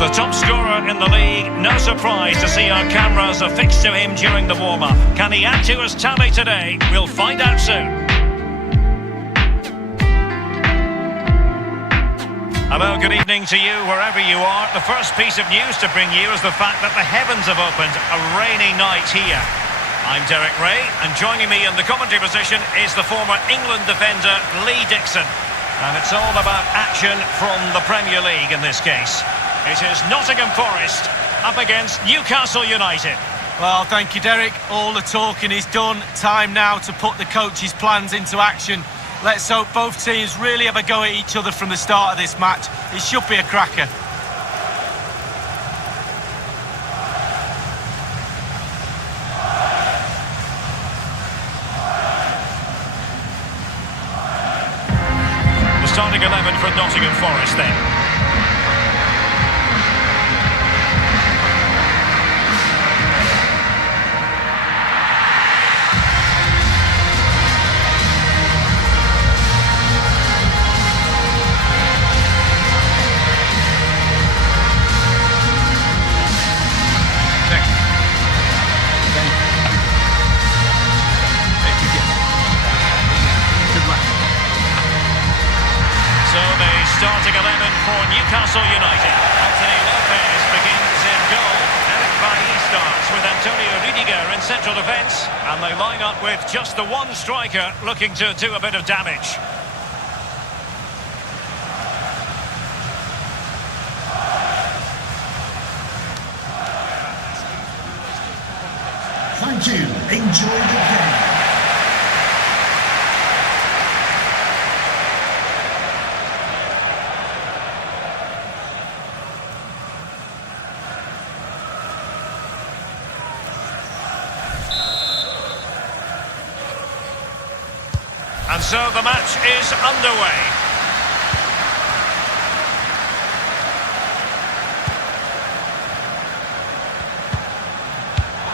the top scorer in the league, no surprise to see our cameras affixed to him during the warm-up. Can he add to his tally today? We'll find out soon. Hello, good evening to you wherever you are. The first piece of news to bring you is the fact that the heavens have opened. A rainy night here. I'm Derek Ray, and joining me in the commentary position is the former England defender Lee Dixon. And it's all about action from the Premier League in this case. It is Nottingham Forest up against Newcastle United. Well, thank you, Derek. All the talking is done. Time now to put the coach's plans into action. Let's hope both teams really have a go at each other from the start of this match. It should be a cracker. The starting 11 for Nottingham Forest then. Starting 11 for Newcastle United. Anthony Lopez begins in goal. Eric Bailly starts with Antonio Rudiger in central defence. And they line up with just the one striker looking to do a bit of damage. Thank you. Enjoy the game. And so the match is underway.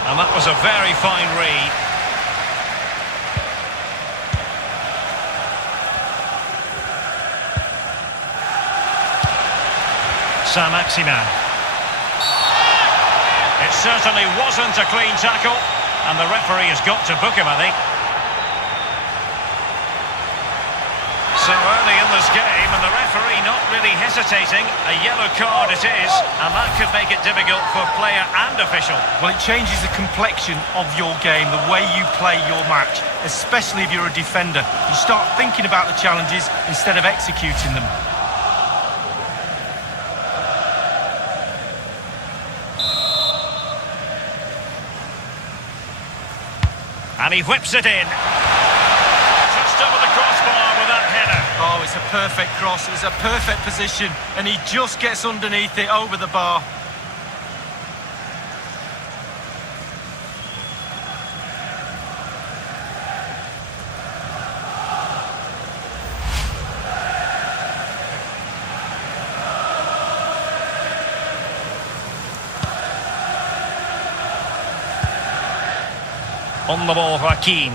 And that was a very fine read. Saint-Maximin. It certainly wasn't a clean tackle, and the referee has got to book him, I think. So early in this game, and the referee not really hesitating. A yellow card it is, and that could make it difficult for player and official. Well, it changes the complexion of your game, the way you play your match, especially if you're a defender. You start thinking about the challenges instead of executing them. And he whips it in. Just over the crossbar with that header. Oh, it's a perfect cross, it's a perfect position, and he just gets underneath it over the bar. On the ball, Joaquin.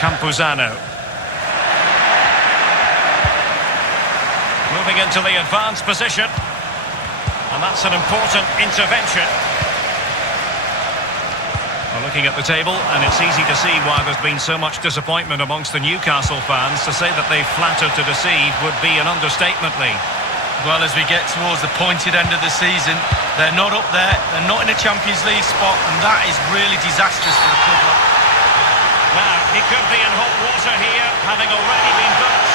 Campuzano. Moving into the advanced position. And that's an important intervention. Well, looking at the table, and it's easy to see why there's been so much disappointment amongst the Newcastle fans. To say that they've flattered to deceive would be an understatement, Lee. Well, as we get towards the pointed end of the season, they're not up there, they're not in a Champions League spot, and that is really disastrous for the club. Now, he could be in hot water here, having already been booked.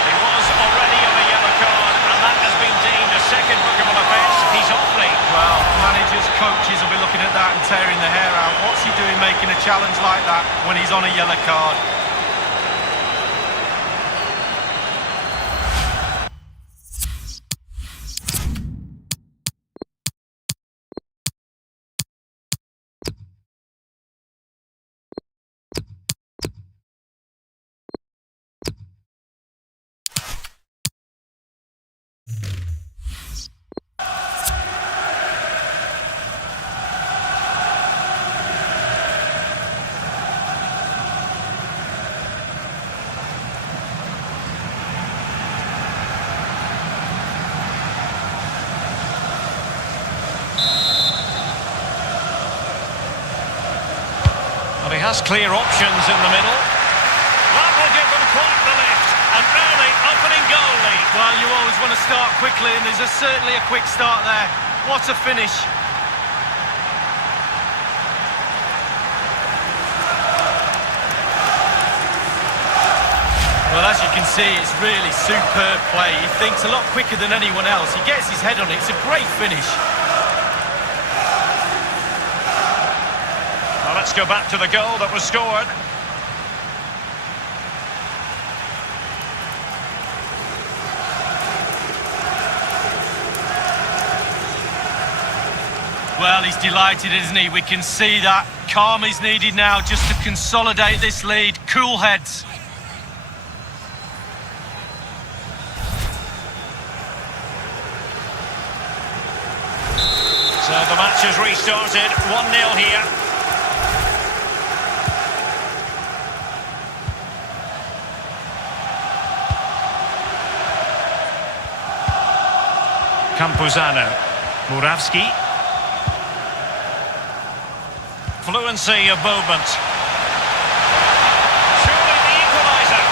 He was already on a yellow card, and that has been deemed a second bookable offence. He's off, Lee. Well, managers, coaches will be looking at that and tearing their hair out. What's he doing making a challenge like that when he's on a yellow card? has clear options in the middle. That will give them quite the lift. An early opening goal lead. Well, you always want to start quickly, and there's certainly a quick start there. What a finish. Well, as you can see, it's really superb play. He thinks a lot quicker than anyone else. He gets his head on it. It's a great finish. Well, let's go back to the goal that was scored. Well, he's delighted, isn't he? We can see that. Calm is needed now just to consolidate this lead. Cool heads. So the match has restarted. 1-0 here. Campuzano. Murawski. Fluency of movement. Surely the equaliser.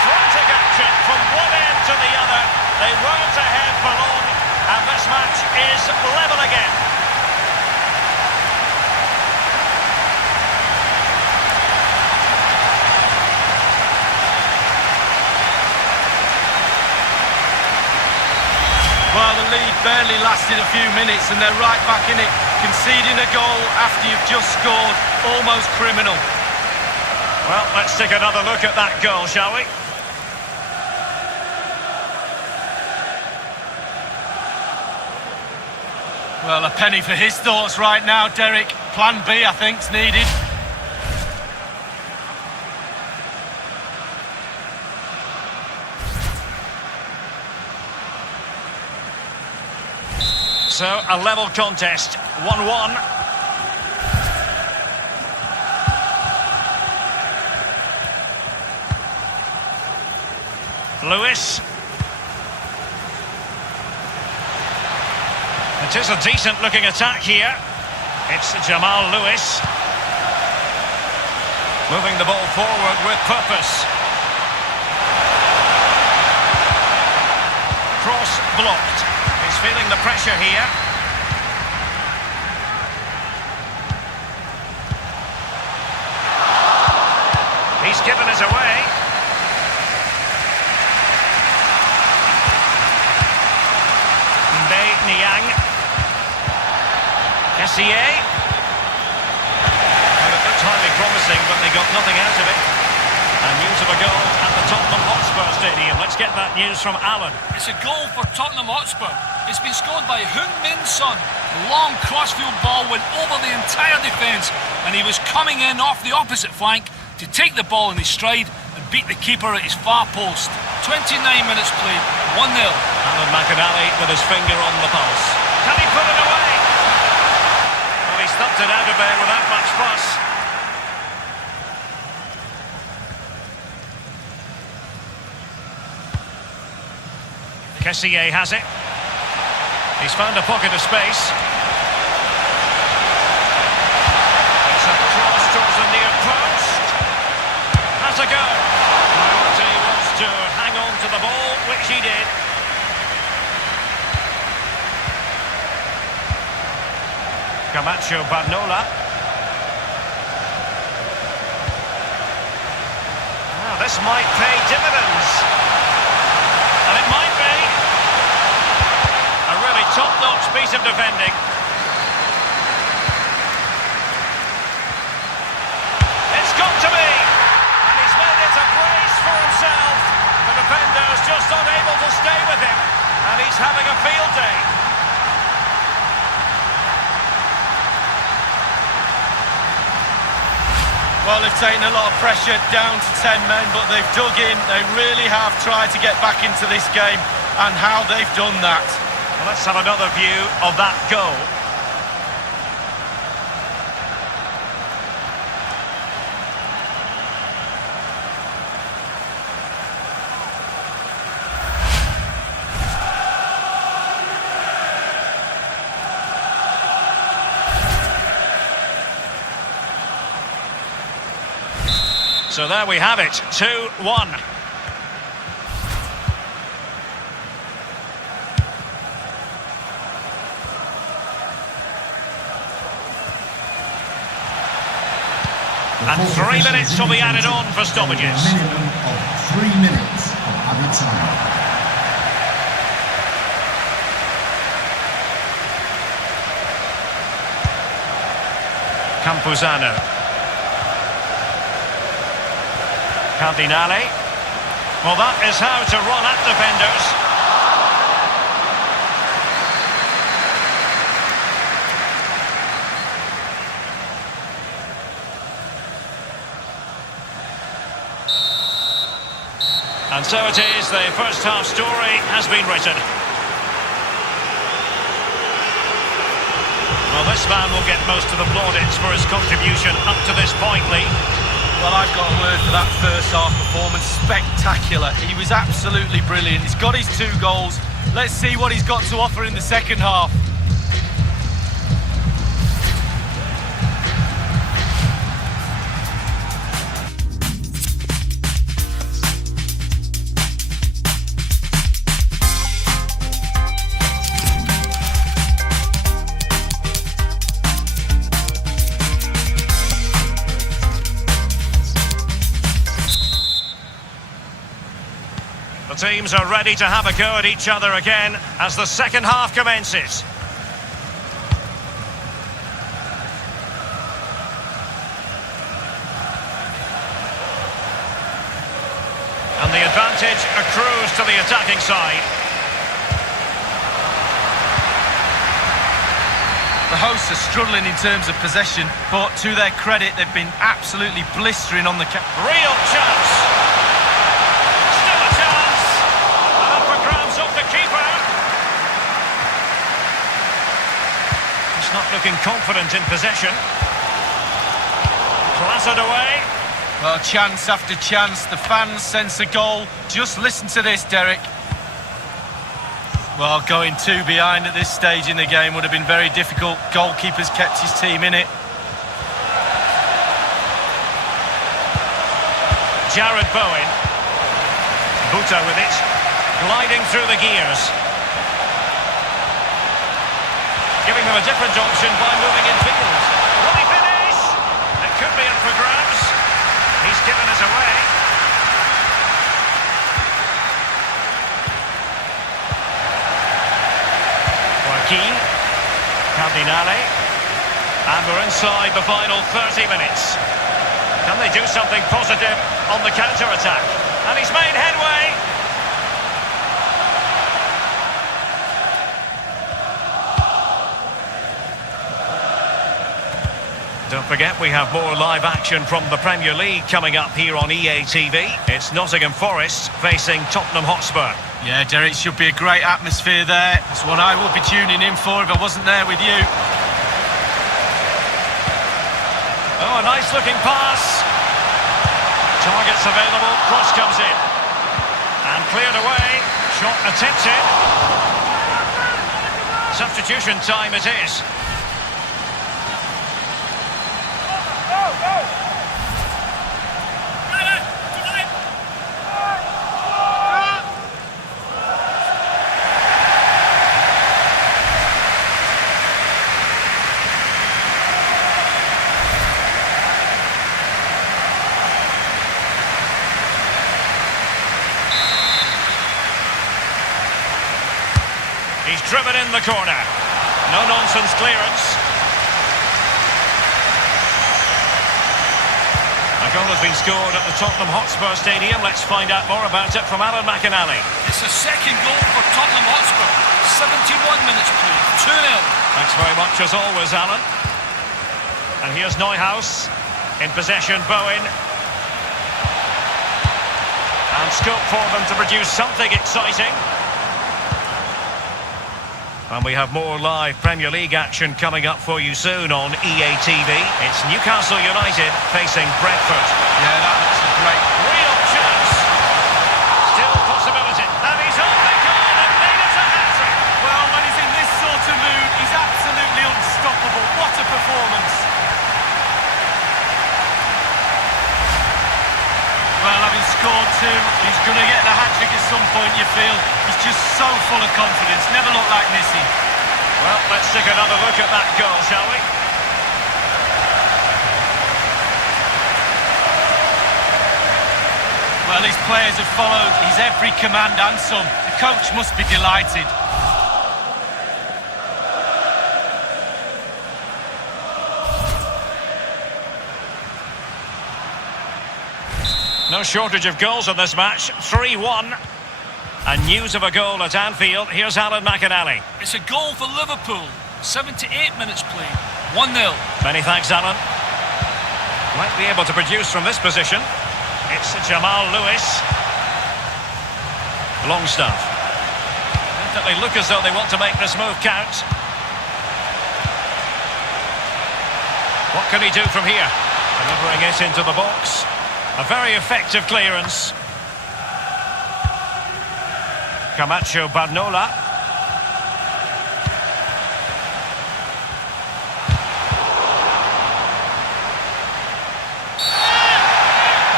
Frantic action from one end to the other. They weren't ahead for long, and this match is level again. Well, the lead barely lasted a few minutes and they're right back in it. Conceding a goal after you've just scored, almost criminal. Well, let's take another look at that goal, shall we? Well, a penny for his thoughts right now, Derek. Plan B, I think, is needed. So, a level contest, 1-1. Lewis. It is a decent-looking attack here. It's Jamal Lewis. Moving the ball forward with purpose. Cross blocked. He's feeling the pressure here. He's given it away. Niang. Kessié. Well, it looked highly promising, but they got nothing out of it. And news of a goal at the Tottenham Hotspur Stadium. Let's get that news from Alan. It's a goal for Tottenham Hotspur. It's been scored by Heung-min Son. A long crossfield ball went over the entire defence, and he was coming in off the opposite flank to take the ball in his stride and beat the keeper at his far post. 29 minutes played, 1-0. Alan McInally with his finger on the pulse. Can he put it away? Well, he stumped it out of there without much fuss. Kessié has it. He's found a pocket of space. It's a cross towards the near post. Has a go. He wants to hang on to the ball, which he did. Camacho Barnola. This might pay dividends. And it might be. A really top-notch piece of defending. It's got to be. And he's made it a brace for himself. The defender's just unable to stay with him. And he's having a field day. Well, they've taken a lot of pressure down to 10 men, but they've dug in. They really have tried to get back into this game, and how they've done that. Well, let's have another view of that goal. So there we have it, 2-1. And 3 minutes will be added on for stoppages. A minimum of 3 minutes of added time. Campuzano. Cardinale. Well, that is how to run at defenders. And so it is, the first half story has been written. Well, this man will get most of the plaudits for his contribution up to this point, Lee. Well, I've got a word for that first half performance. Spectacular. He was absolutely brilliant. He's got his 2 goals. Let's see what he's got to offer in the second half. The teams are ready to have a go at each other again as the second half commences. And the advantage accrues to the attacking side. The hosts are struggling in terms of possession, but to their credit, they've been absolutely blistering on the... Real chance! Still a chance! And up for grabs off the keeper. He's not looking confident in possession. Clattered away. Well, chance after chance, the fans sense a goal. Just listen to this, Derek. Well, going 2 behind at this stage in the game would have been very difficult. Goalkeeper's kept his team in it. Jared Bowen. Buta with it. Gliding through the gears. Giving them a different option by moving in field. Will he finish? It could be up for grabs. He's given us away. Joaquin. Cardinale. And we're inside the final 30 minutes. Can they do something positive on the counter-attack? And he's made headway. Don't forget, we have more live action from the Premier League coming up here on EA TV. It's Nottingham Forest facing Tottenham Hotspur. Yeah, Derek, should be a great atmosphere there. It's one I will be tuning in for if I wasn't there with you. Oh, a nice looking pass. Targets available, cross comes in. And cleared away, shot attempted. Substitution time it is. He's driven in the corner. No-nonsense clearance. A goal has been scored at the Tottenham Hotspur Stadium. Let's find out more about it from Alan McInally. It's the second goal for Tottenham Hotspur. 71 minutes played, 2-0. Thanks very much as always, Alan. And here's Neuhaus. In possession, Bowen. And scope for them to produce something exciting. And we have more live Premier League action coming up for you soon on EA TV. It's Newcastle United facing Brentford. Yeah, that looks a great... Real chance. Still possibility. And he's on the goal and made it a hat-trick. Well, when he's in this sort of mood, he's absolutely unstoppable. What a performance. point, you feel. He's just so full of confidence, never looked like missing. Well, let's take another look at that goal, shall we? Well, his players have followed his every command and some. The coach must be delighted. No shortage of goals in this match. 3-1. And news of a goal at Anfield. Here's Alan McInally. It's a goal for Liverpool. 78 minutes played. 1-0. Many thanks, Alan. Might be able to produce from this position. It's Jamal Lewis. Longstaff. Definitely look as though they want to make this move count. What can he do from here? Delivering it into the box. A very effective clearance. Camacho Barnola.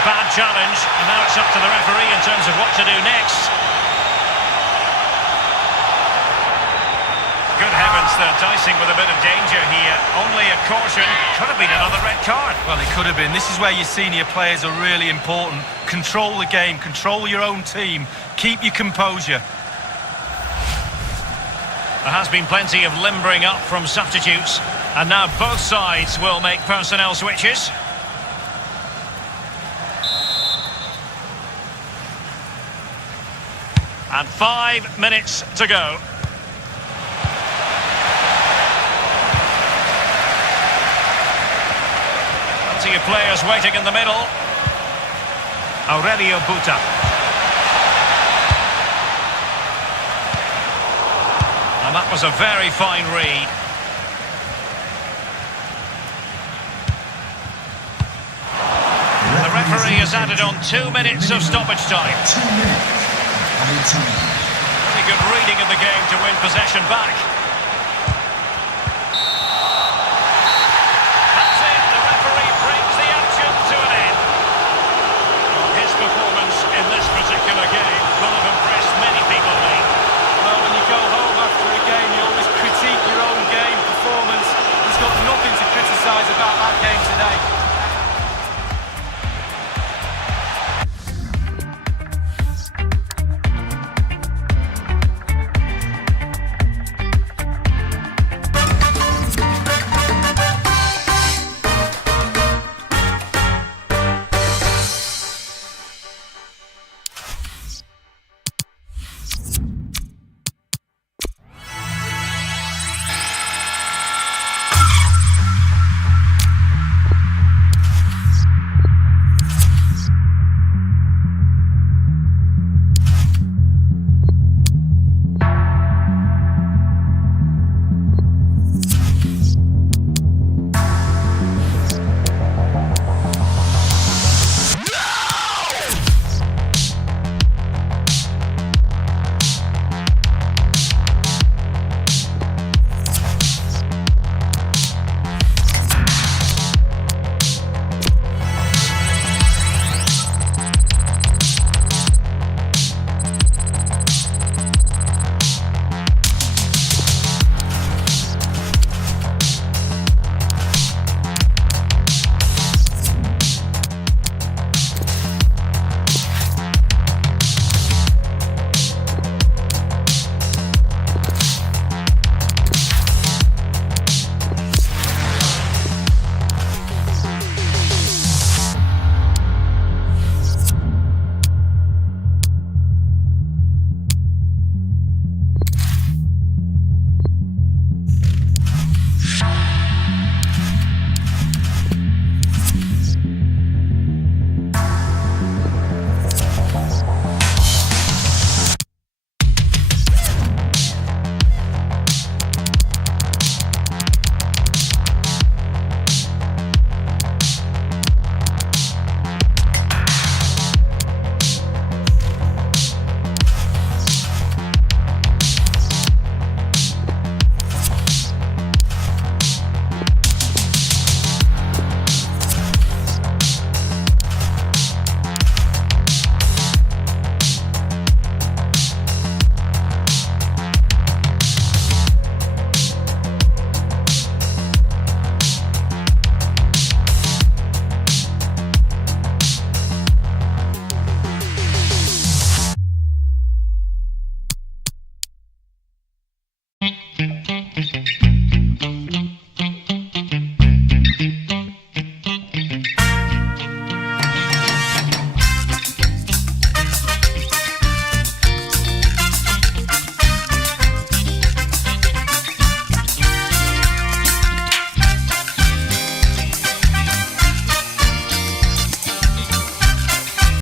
Bad challenge, and now it's up to the referee in terms of what to do next. Good heavens, they're dicing with a bit of danger here. Only a caution. Could have been another red card. Well, it could have been. This is where your senior players are really important. Control the game, control your own team, keep your composure. There has been plenty of limbering up from substitutes, and now both sides will make personnel switches. And 5 minutes to go. Plenty of players waiting in the middle. Aurelio Buta. And that was a very fine read. The referee has added on 2 minutes of stoppage time. 2 minutes. Added time. Pretty good reading of the game to win possession back.